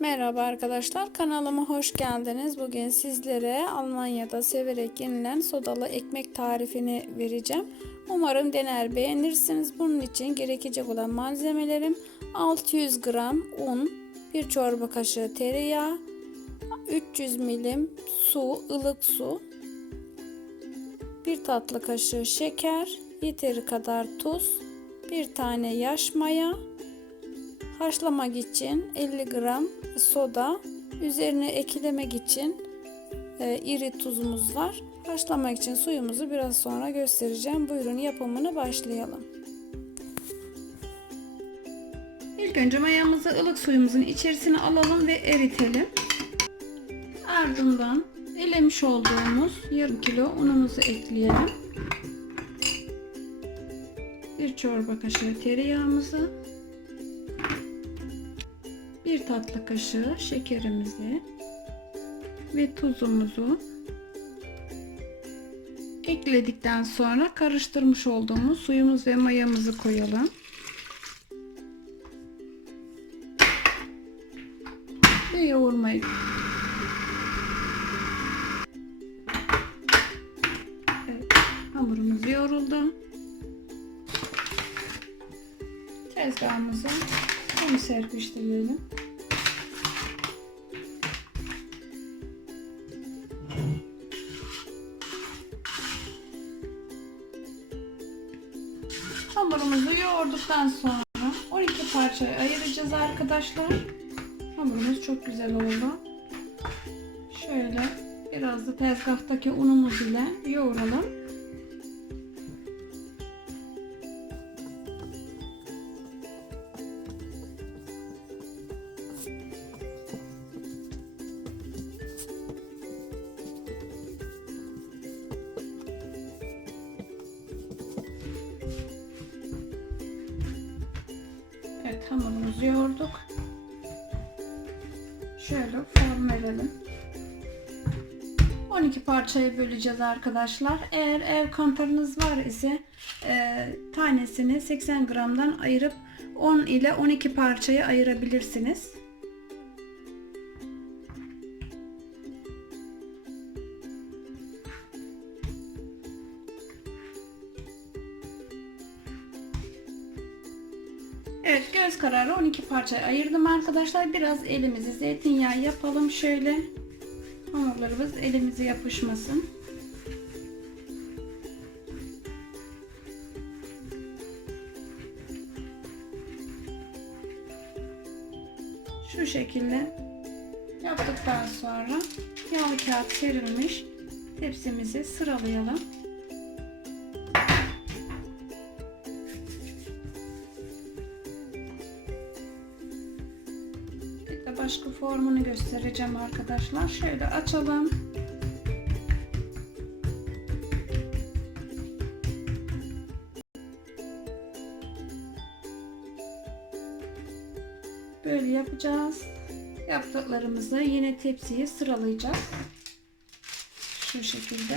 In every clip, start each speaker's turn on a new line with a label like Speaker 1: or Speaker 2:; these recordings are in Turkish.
Speaker 1: Merhaba arkadaşlar kanalıma hoş geldiniz. Bugün sizlere Almanya'da severek yenilen sodalı ekmek tarifini vereceğim. Umarım dener beğenirsiniz. Bunun için gerekecek olan malzemelerim 600 gram un, 1 çorba kaşığı tereyağı, 300 milim su, ılık su, 1 tatlı kaşığı şeker, yeteri kadar tuz, 1 tane yaş maya, Haşlamak için 50 gram soda, üzerine eklemek için e, iri tuzumuz var. Haşlamak için suyumuzu biraz sonra göstereceğim. Buyurun yapımını başlayalım. İlk önce mayamızı ılık suyumuzun içerisine alalım ve eritelim. Ardından elemiş olduğumuz yarım kilo unumuzu ekleyelim. Bir çorba kaşığı tereyağımızı bir tatlı kaşığı şekerimizi ve tuzumuzu ekledikten sonra karıştırmış olduğumuz suyumuz ve mayamızı koyalım. Ve yoğurmayı Evet, hamurumuz yoğruldu. Tezgahımıza bunu serpiştirelim. Yoğurduktan sonra 12 parçaya ayıracağız arkadaşlar. Hamurumuz çok güzel oldu. Şöyle biraz da tezgahtaki unumuz ile yoğuralım. Yoğurduk. Şöyle form verelim. 12 parçaya böleceğiz arkadaşlar. Eğer ev kantarınız var ise e, tanesini 80 gramdan ayırıp 10 ile 12 parçaya ayırabilirsiniz. Evet göz kararı 12 parçaya ayırdım arkadaşlar. Biraz elimizi zeytinyağı yapalım şöyle. Hamurlarımız elimize yapışmasın. Şu şekilde yaptıktan sonra yağlı kağıt serilmiş tepsimizi sıralayalım. Formunu göstereceğim arkadaşlar. Şöyle açalım. Böyle yapacağız. Yaptıklarımızı yine tepsiye sıralayacağız. Şu şekilde.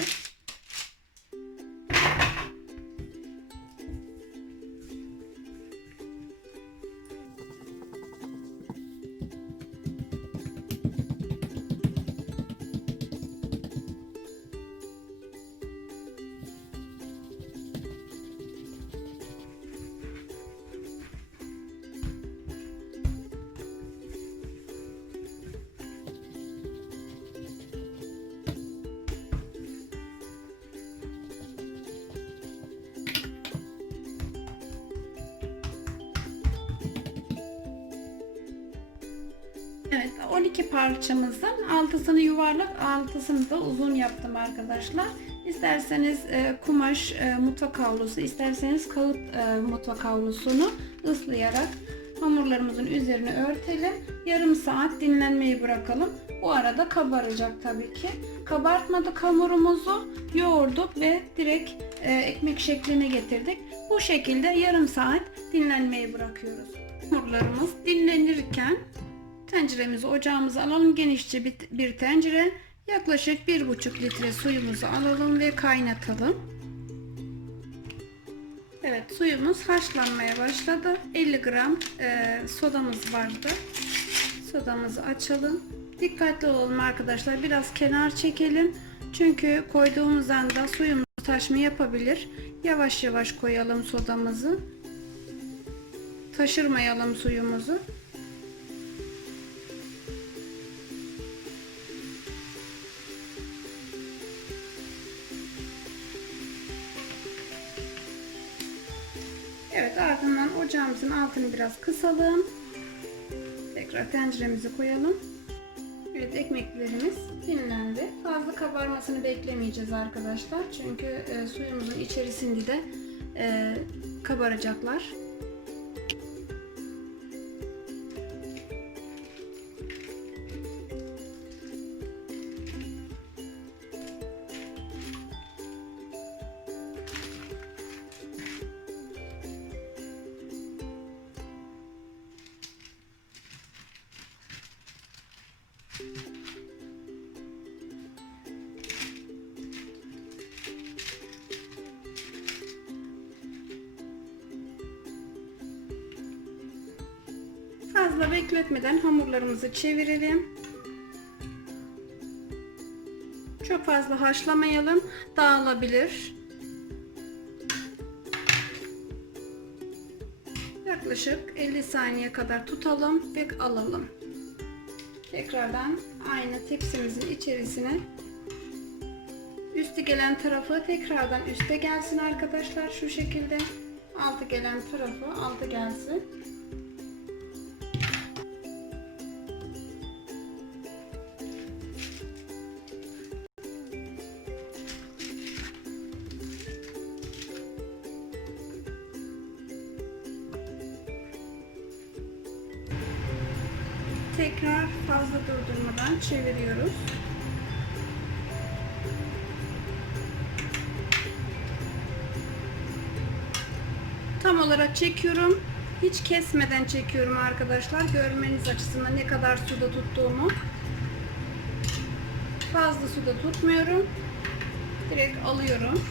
Speaker 1: 12 parçamızın altısını yuvarlak altısını da uzun yaptım arkadaşlar. İsterseniz e, kumaş e, mutfak havlusu isterseniz kağıt e, mutfak havlusunu ıslayarak hamurlarımızın üzerine örtelim. Yarım saat dinlenmeyi bırakalım. Bu arada kabaracak tabii ki. Kabartmadık hamurumuzu yoğurduk ve direkt e, ekmek şekline getirdik. Bu şekilde yarım saat dinlenmeyi bırakıyoruz. Hamurlarımız dinlenirken Tenceremizi ocağımıza alalım. Genişçe bir, bir tencere. Yaklaşık 1,5 litre suyumuzu alalım ve kaynatalım. Evet suyumuz haşlanmaya başladı. 50 gram e, sodamız vardı. Sodamızı açalım. Dikkatli olalım arkadaşlar. Biraz kenar çekelim. Çünkü koyduğumuz anda suyumuz taşma yapabilir. Yavaş yavaş koyalım sodamızı. Taşırmayalım suyumuzu. Evet ardından ocağımızın altını biraz kısalım. Tekrar tenceremizi koyalım. Evet ekmeklerimiz dinlendi. Fazla kabarmasını beklemeyeceğiz arkadaşlar. Çünkü e, suyumuzun içerisinde de e, kabaracaklar. Fazla bekletmeden hamurlarımızı çevirelim. Çok fazla haşlamayalım. Dağılabilir. Yaklaşık 50 saniye kadar tutalım ve alalım. Tekrardan aynı tepsimizin içerisine üstü gelen tarafı tekrardan üste gelsin arkadaşlar şu şekilde. Altı gelen tarafı altı gelsin. Tekrar fazla durdurmadan çeviriyoruz. Tam olarak çekiyorum. Hiç kesmeden çekiyorum arkadaşlar. Görmeniz açısından ne kadar suda tuttuğumu. Fazla suda tutmuyorum. Direkt alıyorum.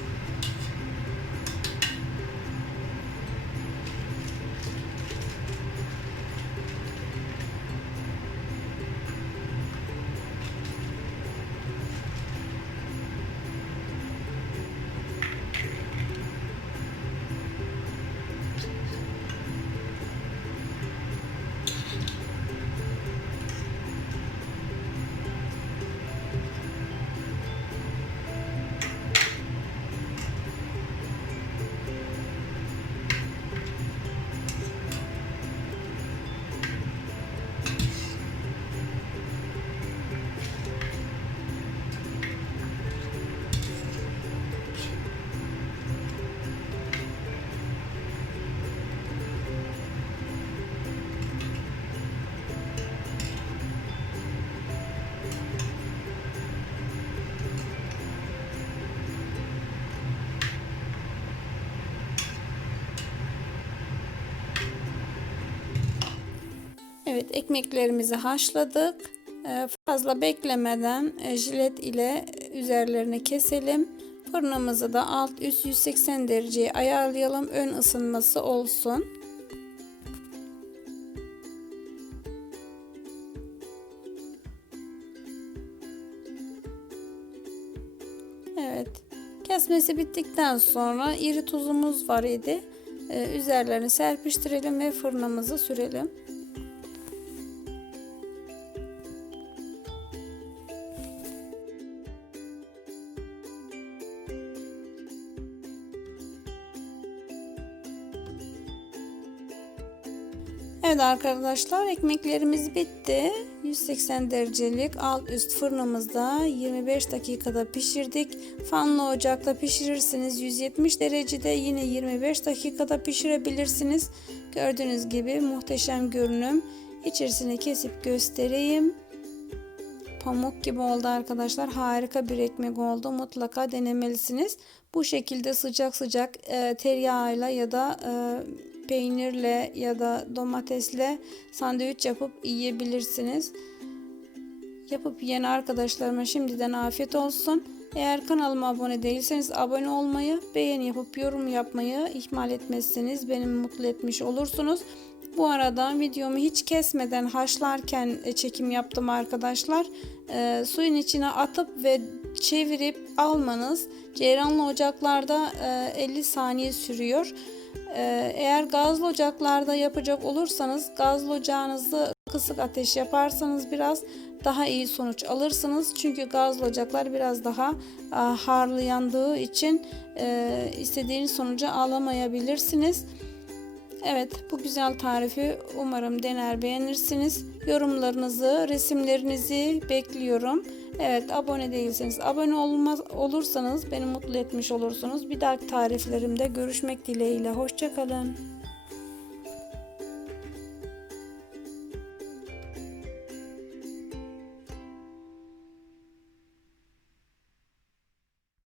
Speaker 1: Evet ekmeklerimizi haşladık. Ee, Fazla beklemeden e, jilet ile üzerlerini keselim. Fırınımızı da alt üst 180 dereceye ayarlayalım. Ön ısınması olsun. Evet. Kesmesi bittikten sonra iri tuzumuz var idi. Ee, üzerlerini serpiştirelim ve fırınımızı sürelim. Evet arkadaşlar ekmeklerimiz bitti. 180 derecelik alt üst fırınımızda 25 dakikada pişirdik. Fanlı ocakta pişirirsiniz 170 derecede yine 25 dakikada pişirebilirsiniz. Gördüğünüz gibi muhteşem görünüm. İçerisini kesip göstereyim. Pamuk gibi oldu arkadaşlar. Harika bir ekmek oldu. Mutlaka denemelisiniz. Bu şekilde sıcak sıcak e, tereyağıyla ya da e, peynirle ya da domatesle sandviç yapıp yiyebilirsiniz. Yapıp yiyen arkadaşlarıma şimdiden afiyet olsun. Eğer kanalıma abone değilseniz abone olmayı, beğeni yapıp yorum yapmayı ihmal etmezseniz beni mutlu etmiş olursunuz. Bu arada videomu hiç kesmeden haşlarken e, çekim yaptım arkadaşlar. E, suyun içine atıp ve çevirip almanız ceyranlı ocaklarda e, 50 saniye sürüyor. E, eğer gazlı ocaklarda yapacak olursanız gazlı ocağınızı kısık ateş yaparsanız biraz daha iyi sonuç alırsınız. Çünkü gazlı ocaklar biraz daha harlı yandığı için e, istediğiniz sonucu alamayabilirsiniz. Evet bu güzel tarifi umarım dener beğenirsiniz. Yorumlarınızı, resimlerinizi bekliyorum. Evet abone değilseniz abone olmaz olursanız beni mutlu etmiş olursunuz. Bir dahaki tariflerimde görüşmek dileğiyle. Hoşçakalın.